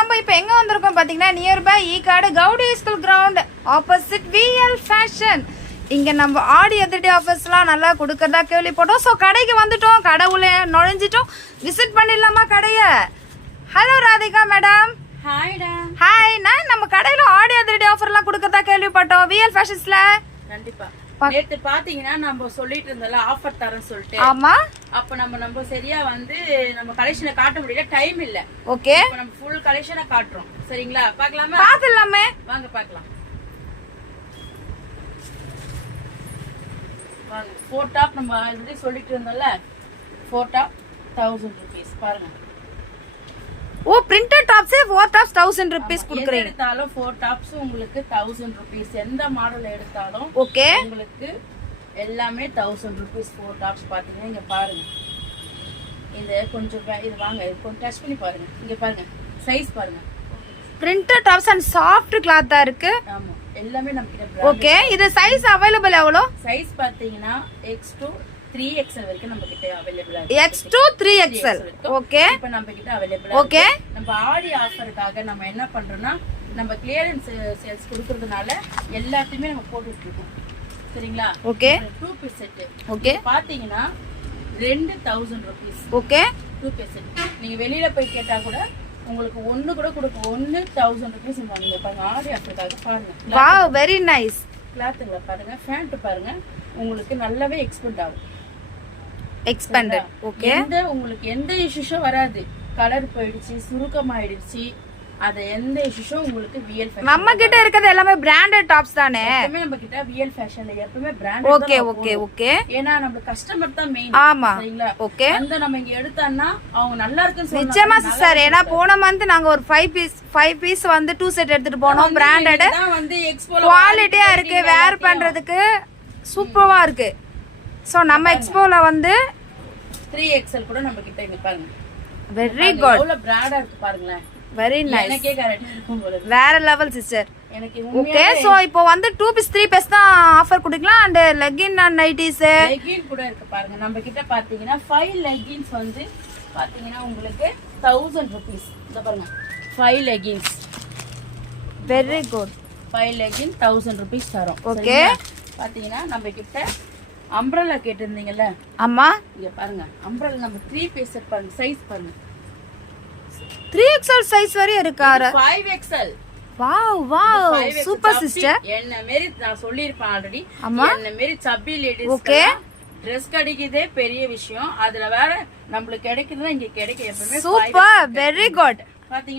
நம்ம இப்போ எங்கே வந்திருக்கோம் பார்த்தீங்கன்னா நியர்பை ஈகாடு கவுடி school ground opposite VL fashion. இங்கே நம்ம ஆடி அதிரடி ஆஃபர்ஸ்லாம் நல்லா கொடுக்கறதா கேள்விப்பட்டோம். ஸோ கடைக்கு வந்துட்டோம், கடை உள்ளே நுழைஞ்சிட்டோம். விசிட் பண்ணிடலாமா கடையை? Hello Radhika madam. ஹாய்டா. ஹாய். நம்ம கடையில் ஆடி அதிரடி ஆஃபர்லாம் கொடுக்கறதா கேள்விப்பட்டோம் விஎல் ஃபேஷன்ஸ்ல. கண்டிப்பா நேத்து பாத்தீங்கன்னா நம்ம சொல்லிட்டு இருந்தோம்ல ஆஃபர் தரேன்னு சொல்லிட்டு. ஆமா. அப்ப நம்ம சரியா வந்து நம்ம கலெக்ஷனை காட்ட முடியல, டைம் இல்ல. ஓகே. இப்ப நம்ம ஃபுல் கலெக்ஷனை காட்டுறோம். சரிங்களா? பார்க்கலாமா? பாத்துலாமே, வாங்க பார்க்கலாம். வாங்க. 4 டாப் நம்ம ஆல்ரெடி சொல்லிட்டு இருந்தோம்ல, 4 டாப் 1000 rupees. பாருங்க. ஓ, பிரிண்டட் டாப்ஸே 4 டாப்ஸ் 1000 rupees குடுக்குறீங்க. எடுத்தாலும் 4 டாப்ஸ் உங்களுக்கு 1000 rupees. எந்த மாடல் எடுத்தாலும் ஓகே உங்களுக்கு எல்லாமே 1000 rupees 4 டாப்ஸ். பாத்தீங்கன்னா இங்க பாருங்க, இது கொஞ்சம் இது வாங்க, இது கொஞ்சம் டச் பண்ணி பாருங்க. இங்க பாருங்க, சைஸ் பாருங்க. பிரிண்டட் டாப்ஸ் அண்ட் சாஃப்ட் கிளாத்தா இருக்கு. ஆமா, எல்லாமே நம்ம கிட்ட. ஓகே, இது சைஸ் அவேலபிள் எவ்வளோ? சைஸ் பாத்தீங்கன்னா X2 3XL வரைக்கும் நம்ம கிட்ட அவேலபிளா இருக்கு. X2 3XL. ஓகே, இப்போ நம்ம கிட்ட அவேலபிளா ஓகே. இருக்கு. நம்ம ஆடி ஆஃபருக்காக நம்ம என்ன பண்றோம்னா, நம்ம கிளியரன்ஸ் சேல்ஸ் கொடுக்கறதுனால எல்லாத்தையுமே நம்ம போட்டுட்டு இருக்கோம். சரிங்களா? ஓகே. 2 piece set. ஓகே. பாத்தீங்கன்னா 2000 rupees. ஓகே. 2 piece set. நீங்க வெளியில போய் கேட்டா கூட உங்களுக்கு ஒன்னு கூட கொடுக்கும். 1000 rupees. நீங்க பாருங்க, ஆடி ஆஃபருக்காக பாருங்க. Wow, very nice. கிளாத்துங்களை பாருங்க, ஃபேண்ட் பாருங்க, உங்களுக்கு நல்லாவே எக்ஸ்பெண்ட் ஆகும். எக்ஸ்பெண்டட். ஓகே. உங்களுக்கு எந்த இஷ்யூஸும் வராது. கலர் போயிடுச்சு, சுருக்கமாயிடுச்சு, அது எந்த இஷ்யூஸும் உங்களுக்கு விஎல் ஃபேஷன். நம்ம கிட்ட இருக்கிறது எல்லாமே பிராண்டட் டாப்ஸ் தானே? எப்பவுமே நம்ம கிட்ட விஎல் ஃபேஷன்ல எப்பவுமே பிராண்டட். Okay okay okay. ஏன்னா நம்ம கஸ்டமர் தான் மெயின். ஆமா. சரிங்களா? ஓகே. அந்த நம்ம இங்க எடுத்தான்னா அவங்க நல்லா இருக்குன்னு சொல்றாங்க. நிச்சயமா சிஸ்டர். ஏன்னா போன மந்த் நாங்க ஒரு 5 பீஸ் வந்து 2 செட் எடுத்துட்டு போனோம். பிராண்டட் வந்து எக்ஸ்போல குவாலிட்டியா இருக்கு, வேர் பண்றதுக்கு சூப்பரா இருக்கு. சோ நம்ம எக்ஸ்போல வந்து 3XL கூட நம்ம கிட்ட இங்க பாருங்க. Very good. எவ்வளவு பிராண்டா இருக்கு பாருங்களேன். Very nice. எனக்கே கரெக்ட்டா இருக்கும் போல. வேற லெவல் சிஸ்டர். எனக்கு ஓகே. சோ இப்போ வந்து 2 பீஸ் 3 பீஸ் தான் ஆஃபர் கொடுக்கலாம். And legging and nighties legging கூட இருக்கு பாருங்க. நம்ம கிட்ட பாத்தீங்கன்னா 5 லெகின்ஸ் வந்து பாத்தீங்கன்னா உங்களுக்கு 1000 rupees. இத பாருங்க, 5 leggings. Very good. 5 legging 1000 rupees தரோம். ஓகே. பாத்தீங்கன்னா நம்ம கிட்ட அம்ப்ரெல்லா கேட்டிருந்தீங்கல்ல. அம்மா இங்க பாருங்க, அம்ப்ரெல்லா நம்ம 3 பீஸ் செட் பாருங்க. சைஸ் பாருங்க, 3XL சைஸ் வரை இருக்கா? 5XL. Wow wow, super sister. என்ன மாரி நான் சொல்லிருப்பேன் ஆல்ரெடி. அம்மா என்ன மாரி சப்பி லேடிஸ் ஓகே ட்ரெஸ் கிடைக்குதே பெரிய விஷயம். அதுல வேற நம்மளுக்கு கிடைக்குதுன்னா இங்க கிடைக்க எப்பவுமே சூப்பர். Very good. பாத்தீங்கன்னா